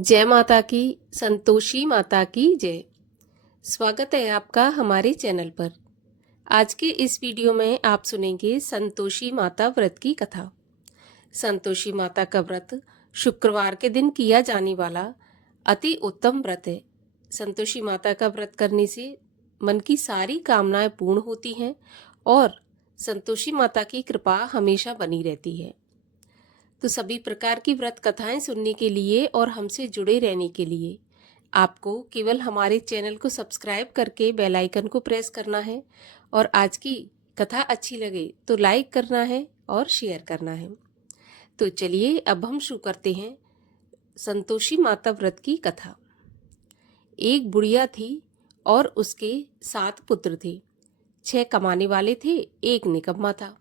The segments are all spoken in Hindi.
जय माता की। संतोषी माता की जय। स्वागत है आपका हमारे चैनल पर। आज के इस वीडियो में आप सुनेंगे संतोषी माता व्रत की कथा। संतोषी माता का व्रत शुक्रवार के दिन किया जाने वाला अति उत्तम व्रत है। संतोषी माता का व्रत करने से मन की सारी कामनाएं पूर्ण होती हैं और संतोषी माता की कृपा हमेशा बनी रहती है। तो सभी प्रकार की व्रत कथाएं सुनने के लिए और हमसे जुड़े रहने के लिए आपको केवल हमारे चैनल को सब्सक्राइब करके बेल आइकन को प्रेस करना है और आज की कथा अच्छी लगे तो लाइक करना है और शेयर करना है। तो चलिए अब हम शुरू करते हैं संतोषी माता व्रत की कथा। एक बुढ़िया थी और उसके 7 पुत्र थे। 6 कमाने वाले थे, एक निकम्मा था।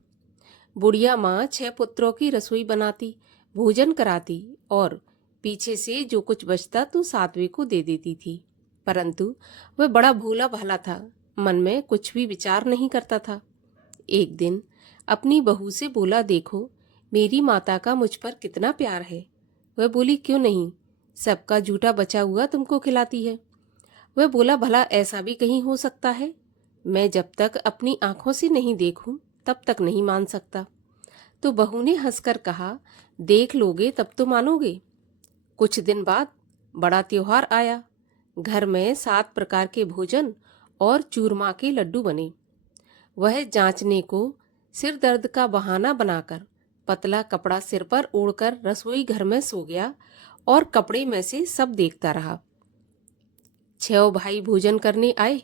बुढ़िया माँ 6 पुत्रों की रसोई बनाती, भोजन कराती और पीछे से जो कुछ बचता तो 7वें को दे देती थी। परंतु वह बड़ा भोला भाला था, मन में कुछ भी विचार नहीं करता था। एक दिन अपनी बहू से बोला, देखो मेरी माता का मुझ पर कितना प्यार है। वह बोली, क्यों नहीं, सबका जूठा बचा हुआ तुमको खिलाती है। वह बोला, भला ऐसा भी कहीं हो सकता है? मैं जब तक अपनी आंखों से नहीं देखूं तब तक नहीं मान सकता। तो बहू ने हंसकर कहा, देख लोगे तब तो मानोगे। कुछ दिन बाद बड़ा त्योहार आया। घर में 7 प्रकार के भोजन और चूरमा के लड्डू बने। वह जांचने को सिर दर्द का बहाना बनाकर पतला कपड़ा सिर पर ओढ़कर रसोई घर में सो गया और कपड़े में से सब देखता रहा। 6 भाई भोजन करने आए।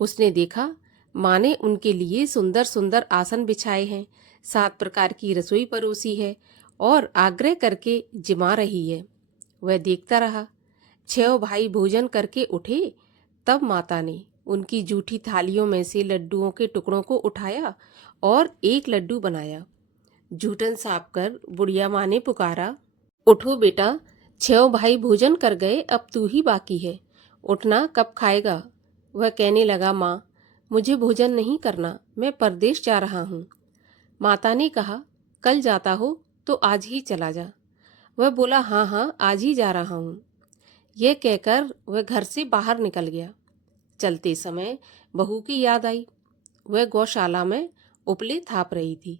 उसने देखा माँ ने उनके लिए सुंदर सुंदर आसन बिछाए हैं, 7 प्रकार की रसोई परोसी है और आग्रह करके जिमा रही है। वह देखता रहा। 6 भाई भोजन करके उठे, तब माता ने उनकी जूठी थालियों में से लड्डुओं के टुकड़ों को उठाया और एक लड्डू बनाया। जूठन साफ कर बुढ़िया माँ ने पुकारा, उठो बेटा, 6 भाई भोजन कर गए, अब तू ही बाकी है, उठना, कब खाएगा? वह कहने लगा, माँ मुझे भोजन नहीं करना, मैं परदेश जा रहा हूँ। माता ने कहा, कल जाता हो तो आज ही चला जा। वह बोला, हाँ हाँ आज ही जा रहा हूँ। यह कहकर वह घर से बाहर निकल गया। चलते समय बहू की याद आई। वह गौशाला में उपले थाप रही थी।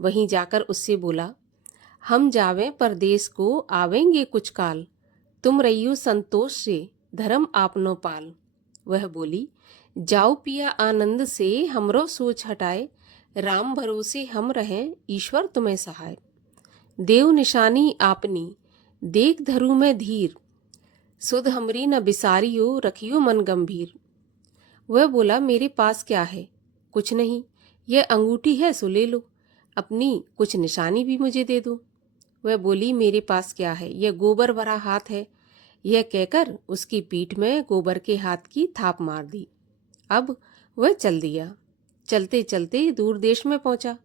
वहीं जाकर उससे बोला, हम जावें परदेश को, आवेंगे कुछ काल, तुम रहियो संतोष से, धर्म आपनो पाल। वह बोली, जाओ पिया आनंद से, हमरो सोच हटाए, राम भरोसे हम रहें, ईश्वर तुम्हें सहाय। देव निशानी आपनी, देख धरू में धीर, सुध हमरी न बिसारियो, रखियो मन गंभीर। वह बोला, मेरे पास क्या है? कुछ नहीं, यह अंगूठी है सो ले लो, अपनी कुछ निशानी भी मुझे दे दो। वह बोली, मेरे पास क्या है, यह गोबर भरा हाथ है। यह कहकर उसकी पीठ में गोबर के हाथ की थाप मार दी। अब वह चल दिया। चलते चलते दूर देश में पहुंचा।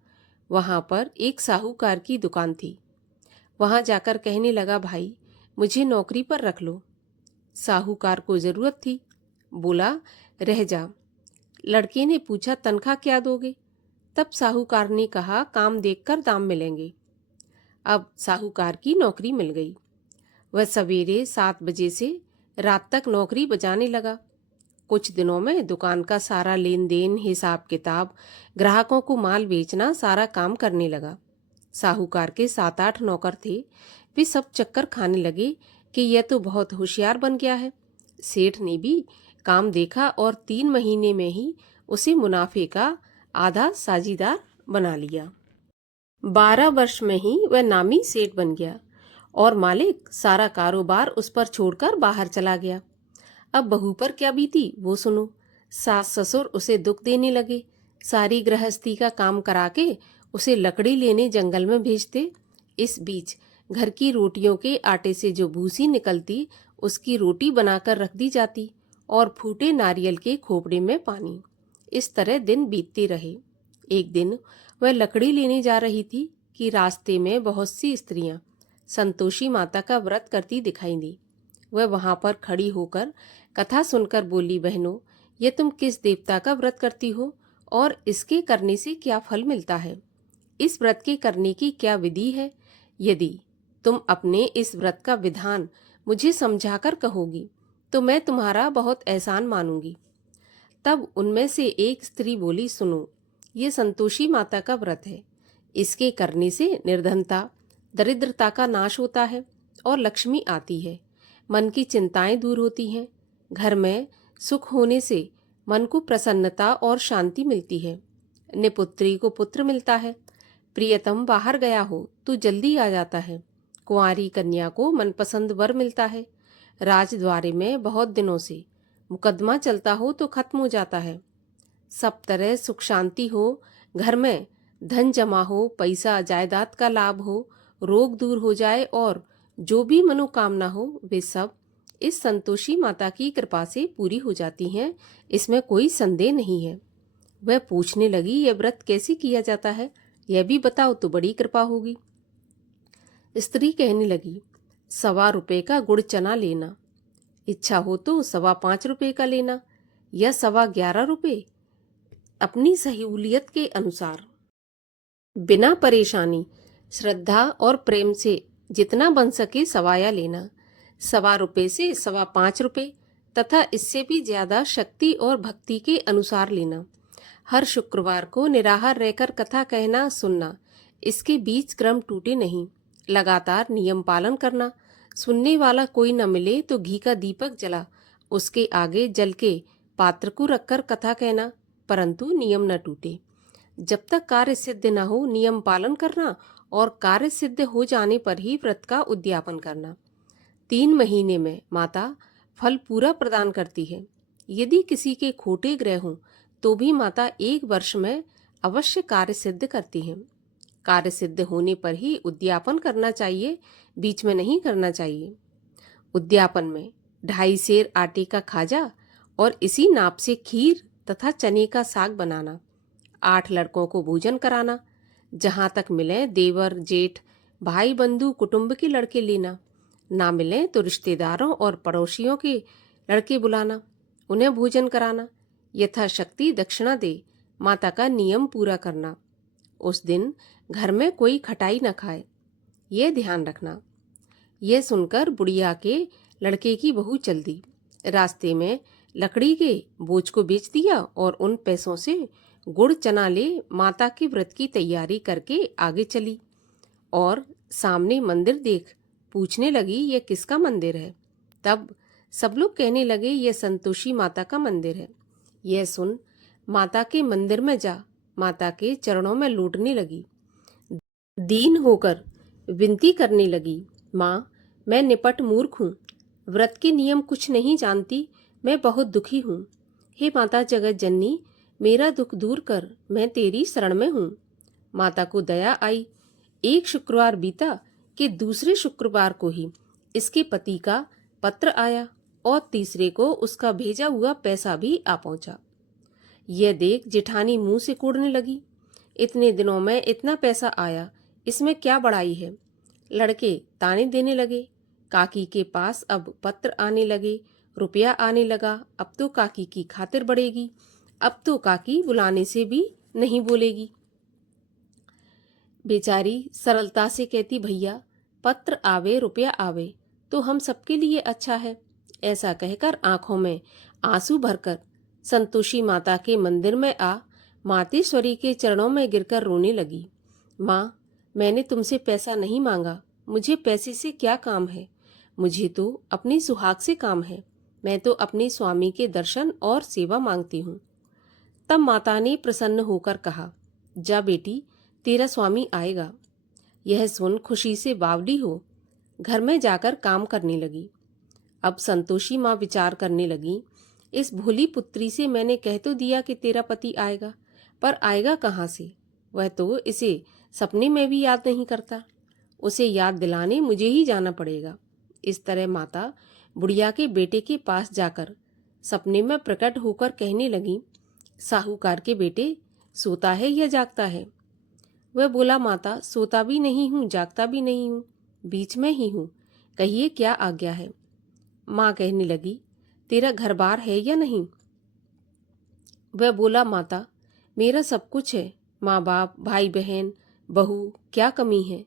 वहां पर एक साहूकार की दुकान थी। वहां जाकर कहने लगा, भाई मुझे नौकरी पर रख लो। साहूकार को जरूरत थी। बोला, रह जा। लड़के ने पूछा, तनख्वाह क्या दोगे? तब साहूकार ने कहा, काम देखकर दाम मिलेंगे। अब साहूकार की नौकरी मिल गई। वह सवेरे 7 बजे से रात तक नौकरी बजाने लगा। कुछ दिनों में दुकान का सारा लेन देन, हिसाब किताब, ग्राहकों को माल बेचना, सारा काम करने लगा। साहूकार के 7-8 नौकर थे। वे सब चक्कर खाने लगे कि यह तो बहुत होशियार बन गया है। सेठ ने भी काम देखा और 3 महीने में ही उसे मुनाफे का आधा साझीदार बना लिया। 12 वर्ष में ही वह नामी सेठ बन गया और मालिक सारा कारोबार उस पर छोड़कर बाहर चला गया। अब बहू पर क्या बीती वो सुनो। सास ससुर उसे दुख देने लगे। सारी गृहस्थी का काम करा के उसे लकड़ी लेने जंगल में भेजते। इस बीच घर की रोटियों के आटे से जो भूसी निकलती उसकी रोटी बनाकर रख दी जाती और फूटे नारियल के खोपड़े में पानी। इस तरह दिन बीतते रहे। एक दिन वह लकड़ी लेने जा रही थी कि रास्ते में बहुत सी स्त्रियां संतोषी माता का व्रत करती दिखाई दी। वह वहां पर खड़ी होकर कथा सुनकर बोली, बहनों ये तुम किस देवता का व्रत करती हो और इसके करने से क्या फल मिलता है? इस व्रत के करने की क्या विधि है? यदि तुम अपने इस व्रत का विधान मुझे समझाकर कहोगी तो मैं तुम्हारा बहुत एहसान मानूंगी। तब उनमें से एक स्त्री बोली, सुनो, ये संतोषी माता का व्रत है। इसके करने से निर्धनता, दरिद्रता का नाश होता है और लक्ष्मी आती है। मन की चिंताएं दूर होती हैं। घर में सुख होने से मन को प्रसन्नता और शांति मिलती है। निपुत्री को पुत्र मिलता है। प्रियतम बाहर गया हो तो जल्दी आ जाता है। कुंवारी कन्या को मनपसंद वर मिलता है। राजद्वारे में बहुत दिनों से मुकदमा चलता हो तो खत्म हो जाता है। सब तरह सुख शांति हो, घर में धन जमा हो, पैसा जायदाद का लाभ हो, रोग दूर हो जाए और जो भी मनोकामना हो वे सब इस संतोषी माता की कृपा से पूरी हो जाती हैं। इसमें कोई संदेह नहीं है। वह पूछने लगी, यह व्रत कैसे किया जाता है, यह भी बताओ तो बड़ी कृपा होगी। स्त्री कहने लगी, 1.25 रुपये का गुड़ चना लेना, इच्छा हो तो 5.25 रुपये का लेना या 11.25 रुपये, अपनी सहूलियत के अनुसार। बिना परेशानी, श्रद्धा और प्रेम से जितना बन सके सवाया लेना। 1.25 रुपये से 5.25 रुपये तथा इससे भी ज्यादा शक्ति और भक्ति के अनुसार लेना। हर शुक्रवार को निराहार रहकर कथा कहना सुनना। इसके बीच क्रम टूटे नहीं। लगातार नियम पालन करना। सुनने वाला कोई न मिले तो घी का दीपक जला उसके आगे जल के पात्र को रखकर कथा कहना, परंतु नियम न टूटे। जब तक कार्य सिद्ध न हो नियम पालन करना और कार्य सिद्ध हो जाने पर ही व्रत का उद्यापन करना। 3 महीने में माता फल पूरा प्रदान करती है। यदि किसी के खोटे ग्रह हों तो भी माता 1 वर्ष में अवश्य कार्य सिद्ध करती हैं। कार्य सिद्ध होने पर ही उद्यापन करना चाहिए, बीच में नहीं करना चाहिए। उद्यापन में 2.5 सेर आटे का खाजा और इसी नाप से खीर तथा चने का साग बनाना। 8 लड़कों को भोजन कराना। जहाँ तक मिले देवर जेठ भाई बंधु कुटुंब के लड़के लेना। ना मिले तो रिश्तेदारों और पड़ोसियों के लड़के बुलाना, उन्हें भोजन कराना। यथाशक्ति दक्षिणा दे माता का नियम पूरा करना। उस दिन घर में कोई खटाई न खाए, ये ध्यान रखना। यह सुनकर बुढ़िया के लड़के की बहू चल दी। रास्ते में लकड़ी के बोझ को बेच दिया और उन पैसों से गुड़ चना ले माता के व्रत की तैयारी करके आगे चली और सामने मंदिर देख पूछने लगी, यह किसका मंदिर है। तब सब लोग कहने लगे, यह संतोषी माता का मंदिर है। यह सुन माता के मंदिर में जा माता के चरणों में लौटने लगी। दीन होकर विनती करने लगी, माँ, मैं निपट मूर्ख हूँ, व्रत के नियम कुछ नहीं जानती, मैं बहुत दुखी हूँ। हे माता जगत जननी, मेरा दुख दूर कर, मैं तेरी शरण में हूँ। माता को दया आई। एक शुक्रवार बीता कि दूसरे शुक्रवार को ही इसके पति का पत्र आया और तीसरे को उसका भेजा हुआ पैसा भी आ पहुंचा। यह देख जेठानी मुंह से कोड़ने लगी, इतने दिनों में इतना पैसा आया, इसमें क्या बड़ाई है। लड़के ताने देने लगे। काकी के पास अब पत्र आने लगे, रुपया आने लगा। अब तो काकी की खातिर बढ़ेगी, अब तो काकी बुलाने से भी नहीं बोलेगी। बेचारी सरलता से कहती, भैया पत्र आवे रुपया आवे तो हम सबके लिए अच्छा है। ऐसा कहकर आंखों में आंसू भरकर संतोषी माता के मंदिर में आ मातेश्वरी के चरणों में गिरकर रोने लगी। माँ, मैंने तुमसे पैसा नहीं मांगा, मुझे पैसे से क्या काम है, मुझे तो अपनी सुहाग से काम है। मैं तो अपने स्वामी के दर्शन और सेवा मांगती हूँ। तब माता ने प्रसन्न होकर कहा, जा बेटी, तेरा स्वामी आएगा। यह सुन खुशी से बावली हो घर में जाकर काम करने लगी। अब संतोषी माँ विचार करने लगी, इस भोली पुत्री से मैंने कह तो दिया कि तेरा पति आएगा, पर आएगा कहाँ से, वह तो इसे सपने में भी याद नहीं करता। उसे याद दिलाने मुझे ही जाना पड़ेगा। इस तरह माता बुढ़िया के बेटे के पास जाकर सपने में प्रकट होकर कहने लगी, साहूकार के बेटे, सोता है या जागता है। वह बोला, माता सोता भी नहीं हूँ जागता भी नहीं हूँ, बीच में ही हूँ, कहिए क्या आज्ञा है। माँ कहने लगी, तेरा घर बार है या नहीं। वह बोला, माता मेरा सब कुछ है, माँ बाप भाई बहन बहू, क्या कमी है।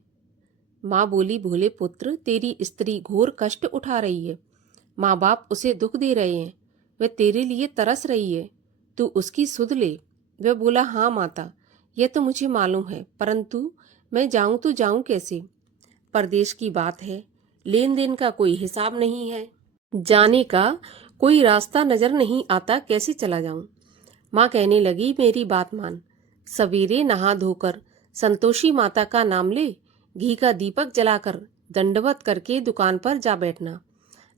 माँ बोली, भोले पुत्र, तेरी स्त्री घोर कष्ट उठा रही है। माँ बाप उसे दुख दे रहे हैं, वह तेरे लिए तरस रही है, तू उसकी सुध ले। वह बोला, हाँ माता, यह तो मुझे मालूम है, परंतु मैं जाऊं तो जाऊं कैसे? परदेश की बात है, लेन देन का कोई हिसाब नहीं है, जाने का कोई रास्ता नजर नहीं आता, कैसे चला जाऊं? माँ कहने लगी, मेरी बात मान, सवेरे नहा धोकर संतोषी माता का नाम ले, घी का दीपक जलाकर दंडवत करके दुकान पर जा बैठना।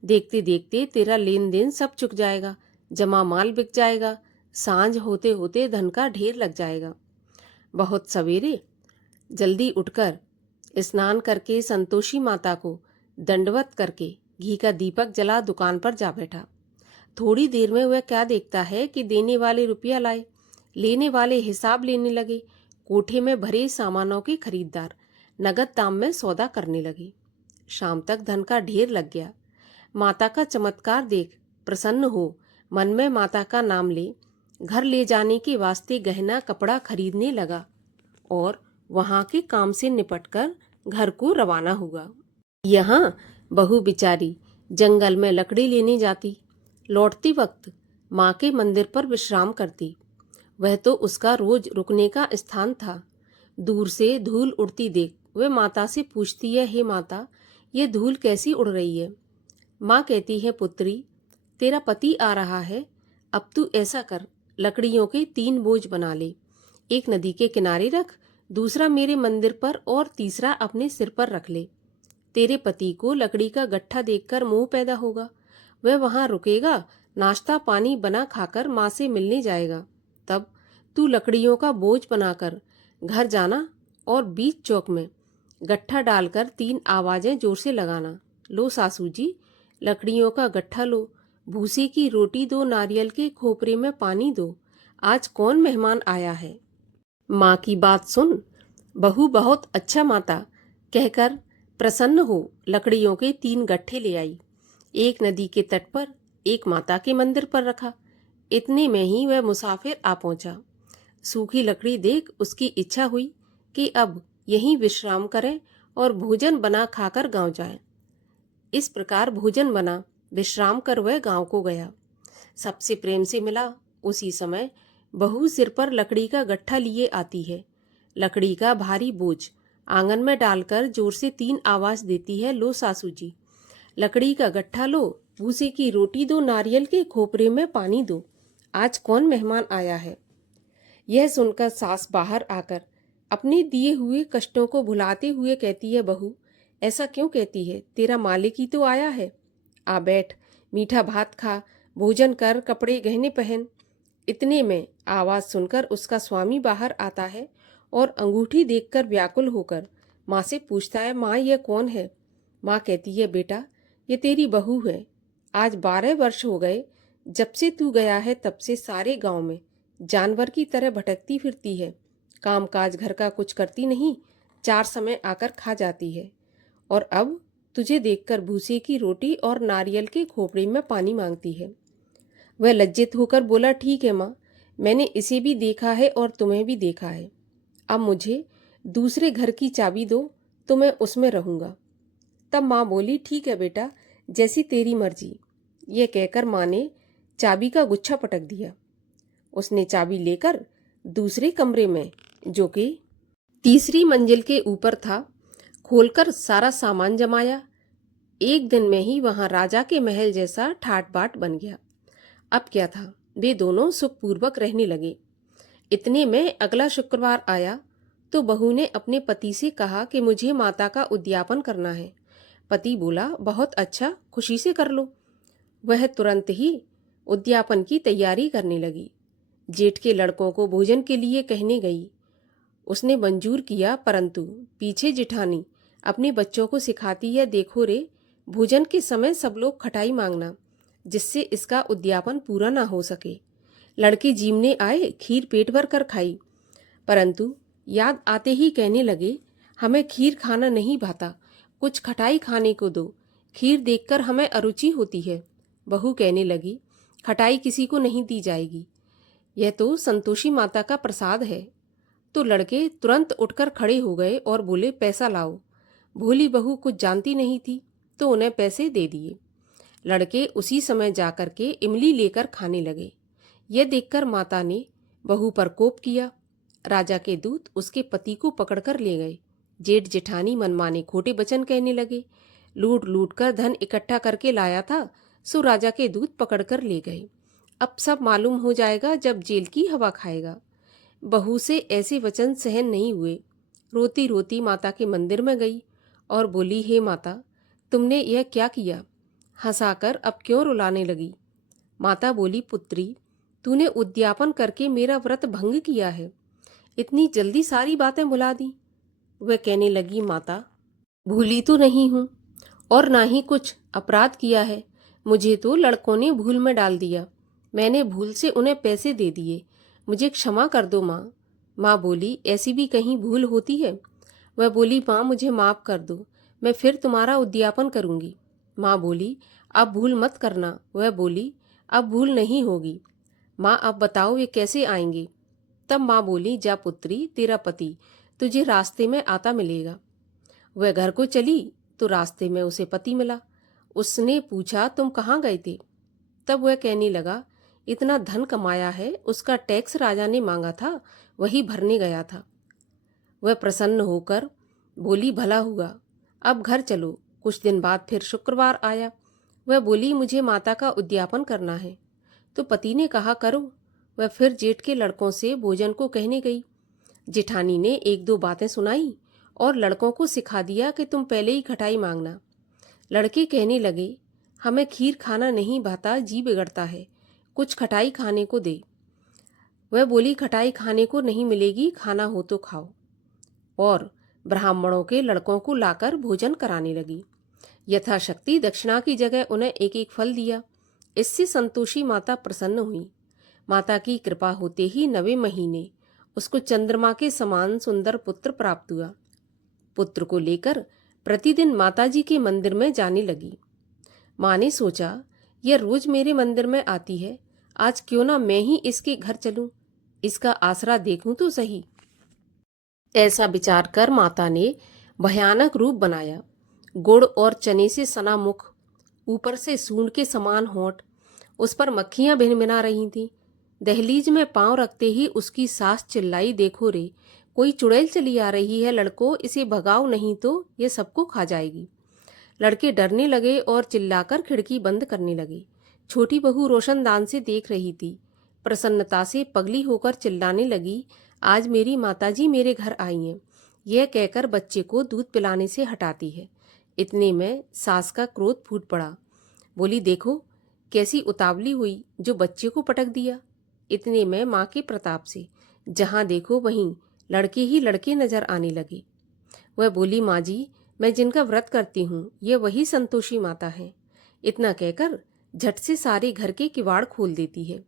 देखते देखते तेरा लेन देन सब चुक जाएगा, जमा माल बिक जाएगा, सांझ होते होते धन का ढेर लग जाएगा। बहुत सवेरे जल्दी उठकर स्नान करके संतोषी माता को दंडवत करके घी का दीपक जला दुकान पर जा बैठा। थोड़ी देर में वह क्या देखता है कि देने वाले रुपया लाए, लेने वाले हिसाब लेने लगे। कोठे में भरे सामानों के खरीदार नगद दाम में सौदा करने लगे। शाम तक धन का ढेर लग गया। माता का चमत्कार देख प्रसन्न हो मन में माता का नाम ले घर ले जाने के वास्ते गहना कपड़ा खरीदने लगा और वहां के काम से निपटकर घर को रवाना हुआ। यहाँ बहू बिचारी जंगल में लकड़ी लेने जाती, लौटते वक्त माँ के मंदिर पर विश्राम करती। वह तो उसका रोज रुकने का स्थान था। दूर से धूल उड़ती देख वह माता से पूछती है, हे माता, ये धूल कैसी उड़ रही है? माँ कहती है, पुत्री, तेरा पति आ रहा है, अब तू ऐसा कर, लकड़ियों के 3 बोझ बना ले, एक नदी के किनारे रख, दूसरा मेरे मंदिर पर और तीसरा अपने सिर पर रख ले। तेरे पति को लकड़ी का गट्ठा देखकर मोह पैदा होगा, वह वहां रुकेगा, नाश्ता पानी बना खाकर माँ से मिलने जाएगा। तब तू लकड़ियों का बोझ बनाकर घर जाना और बीच चौक में गट्ठा डालकर 3 आवाजें जोर से लगाना, लो सासू जी, लकड़ियों का गट्ठा लो, भूसे की रोटी दो, नारियल के खोपरे में पानी दो, आज कौन मेहमान आया है। माँ की बात सुन बहू बहुत अच्छा माता कहकर प्रसन्न हो लकड़ियों के 3 गट्ठे ले आई। एक नदी के तट पर, एक माता के मंदिर पर रखा। इतने में ही वह मुसाफिर आ पहुंचा। सूखी लकड़ी देख उसकी इच्छा हुई कि अब यहीं विश्राम करें और भोजन बना खाकर गांव जाए। इस प्रकार भोजन बना विश्राम कर वह गांव को गया। सबसे प्रेम से मिला। उसी समय बहू सिर पर लकड़ी का गट्ठा लिए आती है। लकड़ी का भारी बोझ आंगन में डालकर जोर से 3 आवाज देती है, लो सासू जी, लकड़ी का गट्ठा लो, भूसे की रोटी दो, नारियल के खोपरे में पानी दो, आज कौन मेहमान आया है। यह सुनकर सास बाहर आकर अपने दिए हुए कष्टों को भुलाते हुए कहती है, बहू, ऐसा क्यों कहती है, तेरा मालिक ही तो आया है। आ बैठ, मीठा भात खा, भोजन कर, कपड़े गहने पहन। इतने में आवाज सुनकर उसका स्वामी बाहर आता है और अंगूठी देखकर व्याकुल होकर माँ से पूछता है, माँ यह कौन है। माँ कहती है, बेटा ये तेरी बहू है। आज 12 वर्ष हो गए जब से तू गया है, तब से सारे गांव में जानवर की तरह भटकती फिरती है, काम काज घर का कुछ करती नहीं, 4 समय आकर खा जाती है, और अब तुझे देखकर भूसे की रोटी और नारियल के खोपड़े में पानी मांगती है। वह लज्जित होकर बोला, ठीक है माँ, मैंने इसे भी देखा है और तुम्हें भी देखा है, अब मुझे दूसरे घर की चाबी दो तो मैं उसमें रहूंगा। तब माँ बोली, ठीक है बेटा, जैसी तेरी मर्जी। ये कहकर माँ ने चाबी का गुच्छा पटक दिया। उसने चाबी लेकर दूसरे कमरे में, जो कि तीसरी मंजिल के ऊपर था, खोलकर सारा सामान जमाया। एक दिन में ही वहां राजा के महल जैसा ठाट बाट बन गया। अब क्या था, वे दोनों सुखपूर्वक रहने लगे। इतने में अगला शुक्रवार आया तो बहू ने अपने पति से कहा कि मुझे माता का उद्यापन करना है। पति बोला, बहुत अच्छा, खुशी से कर लो। वह तुरंत ही उद्यापन की तैयारी करने लगी। जेठ के लड़कों को भोजन के लिए कहने गई। उसने मंजूर किया, परंतु पीछे जिठानी अपने बच्चों को सिखाती है, देखो रे, भोजन के समय सब लोग खटाई मांगना, जिससे इसका उद्यापन पूरा ना हो सके। लड़के जीमने आए, खीर पेट भर कर खाई, परंतु याद आते ही कहने लगे, हमें खीर खाना नहीं भाता, कुछ खटाई खाने को दो, खीर देखकर हमें अरुचि होती है। बहू कहने लगी, खटाई किसी को नहीं दी जाएगी, यह तो संतोषी माता का प्रसाद है। तो लड़के तुरंत उठकर खड़े हो गए और बोले, पैसा लाओ। भोली बहू कुछ जानती नहीं थी तो उन्हें पैसे दे दिए। लड़के उसी समय जाकर के इमली लेकर खाने लगे। यह देखकर माता ने बहू पर कोप किया। राजा के दूत उसके पति को पकड़कर ले गए। जेठ जेठानी मनमाने खोटे वचन कहने लगे। लूट लूट कर धन इकट्ठा करके लाया था, सो राजा के दूत पकड़कर ले गए। अब सब मालूम हो जाएगा जब जेल की हवा खाएगा। बहू से ऐसे वचन सहन नहीं हुए। रोती रोती माता के मंदिर में गई और बोली, हे माता, तुमने यह क्या किया? हंसाकर अब क्यों रुलाने लगी? माता बोली, पुत्री, तूने उद्यापन करके मेरा व्रत भंग किया है। इतनी जल्दी सारी बातें भुला दी। वह कहने लगी, माता, भूली तो नहीं हूँ और ना ही कुछ अपराध किया है। मुझे तो लड़कों ने भूल में डाल दिया। मैंने भूल से उन्हें पैसे दे दिए। मुझे क्षमा कर दो माँ। माँ बोली, ऐसी भी कहीं भूल होती है? वह बोली, माँ, मुझे माफ़ कर दो, मैं फिर तुम्हारा उद्यापन करूँगी। माँ बोली, अब भूल मत करना। वह बोली, अब भूल नहीं होगी। माँ, अब बताओ ये कैसे आएंगे? तब माँ बोली, जा पुत्री, तेरा पति तुझे रास्ते में आता मिलेगा। वह घर को चली तो रास्ते में उसे पति मिला। उसने पूछा, तुम कहाँ गए थे? तब वह कहने लगा, इतना धन कमाया है, उसका टैक्स राजा ने मांगा था, वही भरने गया था। वह प्रसन्न होकर बोली, भला हुआ, अब घर चलो। कुछ दिन बाद फिर शुक्रवार आया। वह बोली, मुझे माता का उद्यापन करना है। तो पति ने कहा, करो। वह फिर जेठ के लड़कों से भोजन को कहने गई। जेठानी ने एक दो बातें सुनाई और लड़कों को सिखा दिया कि तुम पहले ही खटाई मांगना। लड़के कहने लगे, हमें खीर खाना नहीं भाता, जी बिगड़ता है, कुछ खटाई खाने को दे। वह बोली, खटाई खाने को नहीं मिलेगी, खाना हो तो खाओ। और ब्राह्मणों के लड़कों को लाकर भोजन कराने लगी। यथाशक्ति दक्षिणा की जगह उन्हें एक एक फल दिया। इससे संतोषी माता प्रसन्न हुई। माता की कृपा होते ही 9वें महीने उसको चंद्रमा के समान सुंदर पुत्र प्राप्त हुआ। पुत्र को लेकर प्रतिदिन माताजी के मंदिर में जाने लगी। माँ ने सोचा, यह रोज मेरे मंदिर में आती है, आज क्यों ना मैं ही इसके घर चलूं, इसका आसरा देखूं तो सही। ऐसा विचार कर माता ने भयानक रूप बनाया। गुड़ और चने से सना मुख, ऊपर से सूंड के समान होंठ, उस पर मक्खियां भिनभिना रही थीं। दहलीज में पांव रखते ही उसकी सास चिल्लाई, देखो रे, कोई चुड़ैल चली आ रही है, लड़को, इसे भगाओ नहीं तो ये सबको खा जाएगी। लड़के डरने लगे और चिल्लाकर खिड़की बंद करने लगे। छोटी बहू रोशनदान से देख रही थी। प्रसन्नता से पगली होकर चिल्लाने लगी, आज मेरी माताजी मेरे घर आई हैं। यह कहकर बच्चे को दूध पिलाने से हटाती है। इतने में सास का क्रोध फूट पड़ा। बोली, देखो कैसी उतावली हुई, जो बच्चे को पटक दिया। इतने में माँ के प्रताप से जहाँ देखो वहीं लड़के ही लड़के नजर आने लगे। वह बोली, माँ जी, मैं जिनका व्रत करती हूँ ये वही संतोषी माता है। इतना कहकर झट से सारे घर के किवाड़ खोल देती है।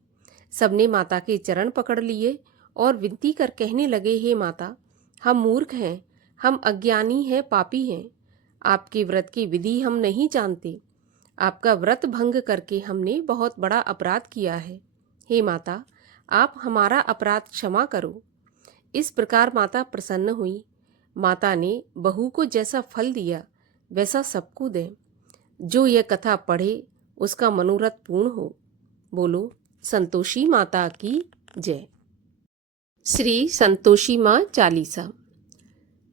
सबने माता के चरण पकड़ लिए और विनती कर कहने लगे, हे माता, हम मूर्ख हैं, हम अज्ञानी हैं, पापी हैं। आपके व्रत की विधि हम नहीं जानते। आपका व्रत भंग करके हमने बहुत बड़ा अपराध किया है। हे माता, आप हमारा अपराध क्षमा करो। इस प्रकार माता प्रसन्न हुई। माता ने बहू को जैसा फल दिया वैसा सबको दे। जो यह कथा पढ़े उसका मनोरथ पूर्ण हो। बोलो संतोषी माता की जय। श्री संतोषी माँ चालीसा।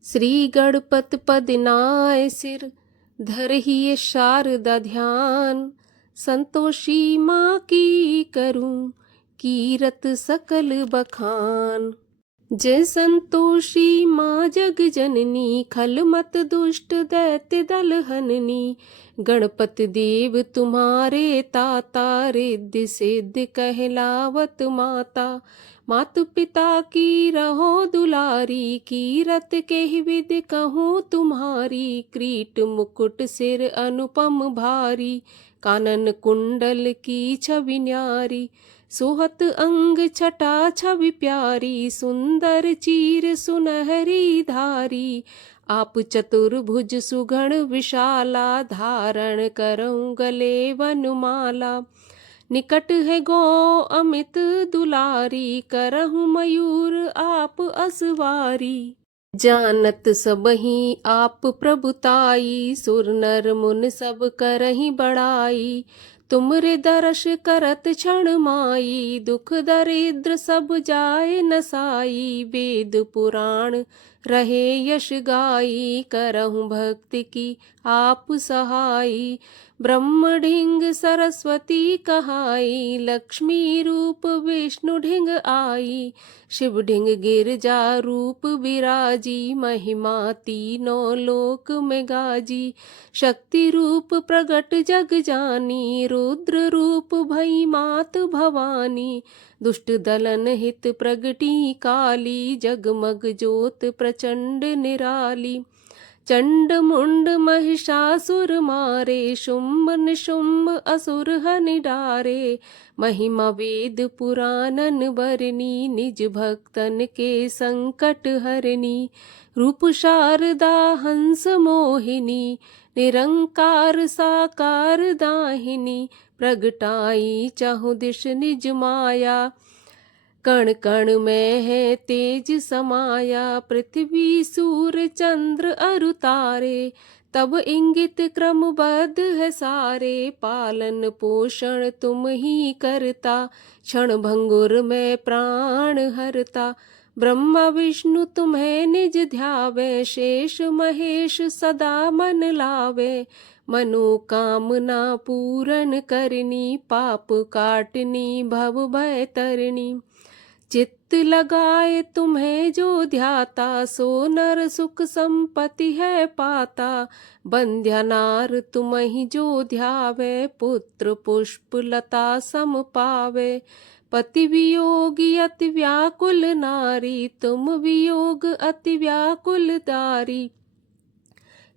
श्री गणपत पद नाय सिर, धरहिए शारदा ध्यान। संतोषी माँ की करूं कीरत सकल बखान। जय संतोषी माँ जग जननी, खल मत दुष्ट दैत्य दल हननी। गणपत देव तुम्हारे ताता, रिद्धि सिद्धि कहलावत माता। मात पिता की रहो दुलारी, कीरत के विधि कहूँ तुम्हारी। क्रीट मुकुट सिर अनुपम भारी, कानन कुंडल की छवि न्यारी। सोहत अंग छटा छवि प्यारी, सुंदर चीर सुनहरी धारी। आप चतुर्भुज सुगण विशाला, धारण करऊं गले वनमाला। निकट है गो अमित दुलारी, करहूं मयूर आप असवारी। जानत सबहि आप प्रभुताई, सुर नर मुन सब करहि बड़ाई। तुमरे दर्श करत क्षण माई, दुख दरिद्र सब जाय नसाई। वेद पुराण रहे यश गाई, करहु भक्ति की आप सहाई। ब्रह्म ढिंग सरस्वती कहाई, लक्ष्मी रूप विष्णु ढिंग आई। शिव ढिंग गिरजा रूप विराजी, महिमा तीनों लोक में गाजी। शक्ति रूप प्रगट जग जानी, रुद्र रूप भई मात भवानी। दुष्ट दलन हित प्रगटी काली, जगमग ज्योत प्रचंड निराली। चंड मुंड महिषासुर मारे, शुंभ निशुंभ असुर हनि डारे। महिमा वेद पुराणन बरनी, निज भक्तन के संकट हरनी। रूप शारदा हंस मोहिनी, निरंकार साकार दाहिनी। प्रगटाई चहु दिश निज माया, कण कण में है तेज समाया। पृथ्वी सूर्य चंद्र अरु तारे, तब इंगित क्रमबद्ध है सारे। पालन पोषण तुम ही करता, क्षण भंगुर में प्राण हरता। ब्रह्मा विष्णु तुम्हें निज ध्यावे, शेष महेश सदा मन लावे। मनोकामना पूरन करनी, पाप काटनी भव भय तरनी। चित्त लगाए तुम्हें जो ध्याता, सो नर सुख संपत्ति है पाता। बंध्या नार तुम्हि जो ध्यावे, पुत्र पुष्प लता सम पावे। पति वियोगी अति व्याकुल नारी, तुम वियोग अति व्याकुल दारी।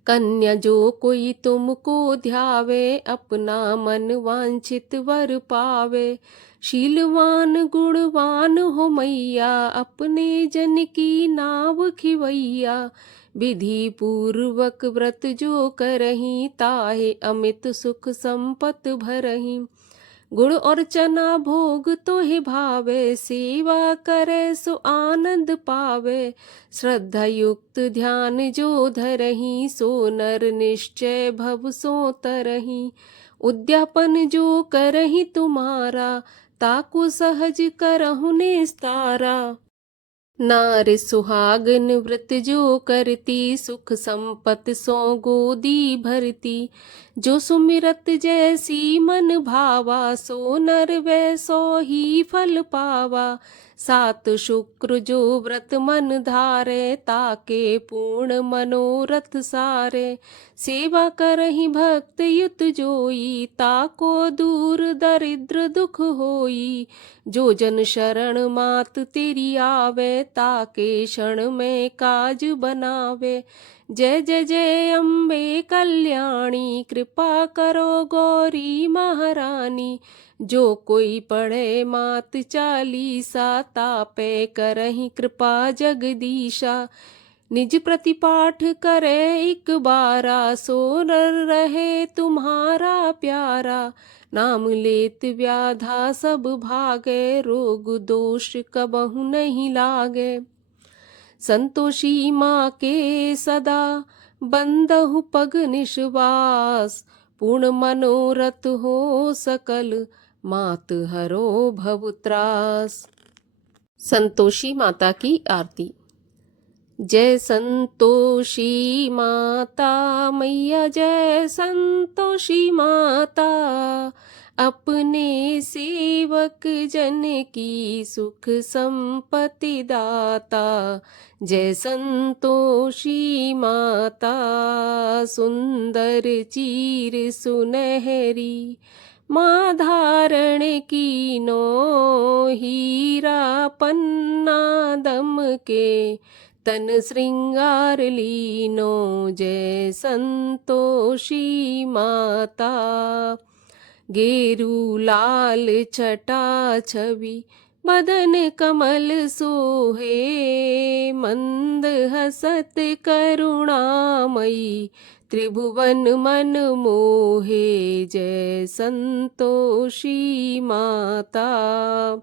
कन्या जो कोई तुमको ध्यावे, अपना मन वांछित वर पावे। शीलवान गुणवान हो मैया, अपने जन की नाव खिवैया। विधि पूर्वक व्रत जो करही, ताहे अमित सुख संपत भरही। गुण और चना भोग तो ही भावे, सेवा करे सो आनंद पावे। श्रद्धा युक्त ध्यान जो धरही, सो नर निश्चय भव सो तरही। उद्यापन जो करही तुम्हारा, ताको सहज करहु निस्तारा। नार सुहागन व्रत जो करती, सुख संपत सो गोदी भरती। जो सुमिरत जैसी मन भावा, सो नर वैसो ही फल पावा। सात शुक्र जो व्रत मन धारे, ताके पूर्ण मनोरथ सारे। सेवा करहि भक्त युत जोई, ताको दूर दरिद्र दुख होई। जो जन शरण मात तेरी आवे, ताके क्षण में काज बनावे। जय जय जय अम्बे कल्याणी, कृपा करो गौरी महारानी। जो कोई पढ़े मात चालीसा, तापे करहि कृपा जगदीशा। निज प्रतिपाठ करे एक बारा, सो नर रहे तुम्हारा प्यारा। नाम लेत व्याधा सब भागे, रोग दोष कबहु नहीं लागे। संतोषी माँ के सदा बंदहु पग निश्वास, पूर्ण मनोरथ हो सकल मात हरो भव त्रास। संतोषी माता की आरती। जय संतोषी माता मैया, जय संतोषी माता। अपने सेवक जन की सुख संपत्ति दाता। जय संतोषी माता, सुंदर चीर सुनहरी। माँ धारण कीनो, हीरा पन्ना दम के। तन श्रृंगार लीनो, जय संतोषी माता। गेरू लाल छटा छवि, मदन कमल सोहे। मंद हसत करुणामयी, त्रिभुवन मन मोहे। जय संतोषी माता।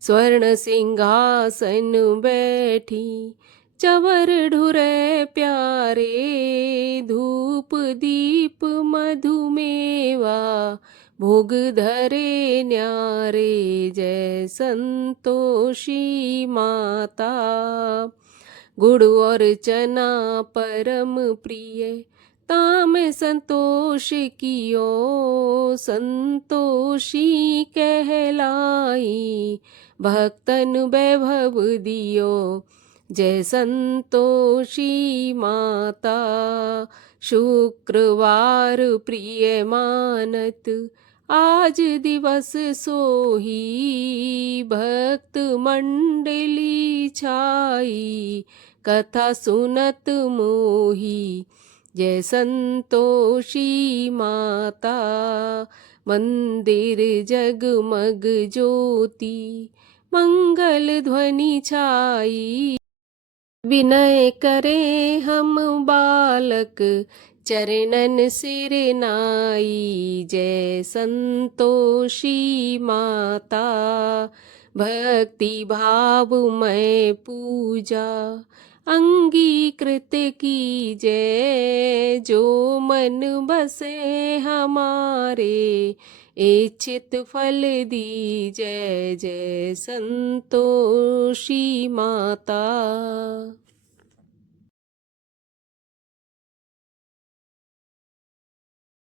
स्वर्ण सिंहासन बैठी, चवर ढुरै प्यारे, धूप दीप मधुमेवा, भोग धरे न्यारे, जय संतोषी माता। गुड़ और चना परम प्रिय, ताम संतोष कियो, संतोषी कहलाई, भक्तन वैभव दियो, जय संतोषी माता। शुक्रवार प्रिय मानत, आज दिवस सोही, भक्त मंडली छाई, कथा सुनत मोही, जय संतोषी माता। मंदिर जगमग ज्योति, मंगल ध्वनि छाई, विनय करे हम बालक, चरणन सिर नाई, जय संतोषी माता। भक्ति भाव में पूजा, अंगीकृत की जय, जो मन बसे हमारे, इच्छित फल दी, जय जय संतोषी माता।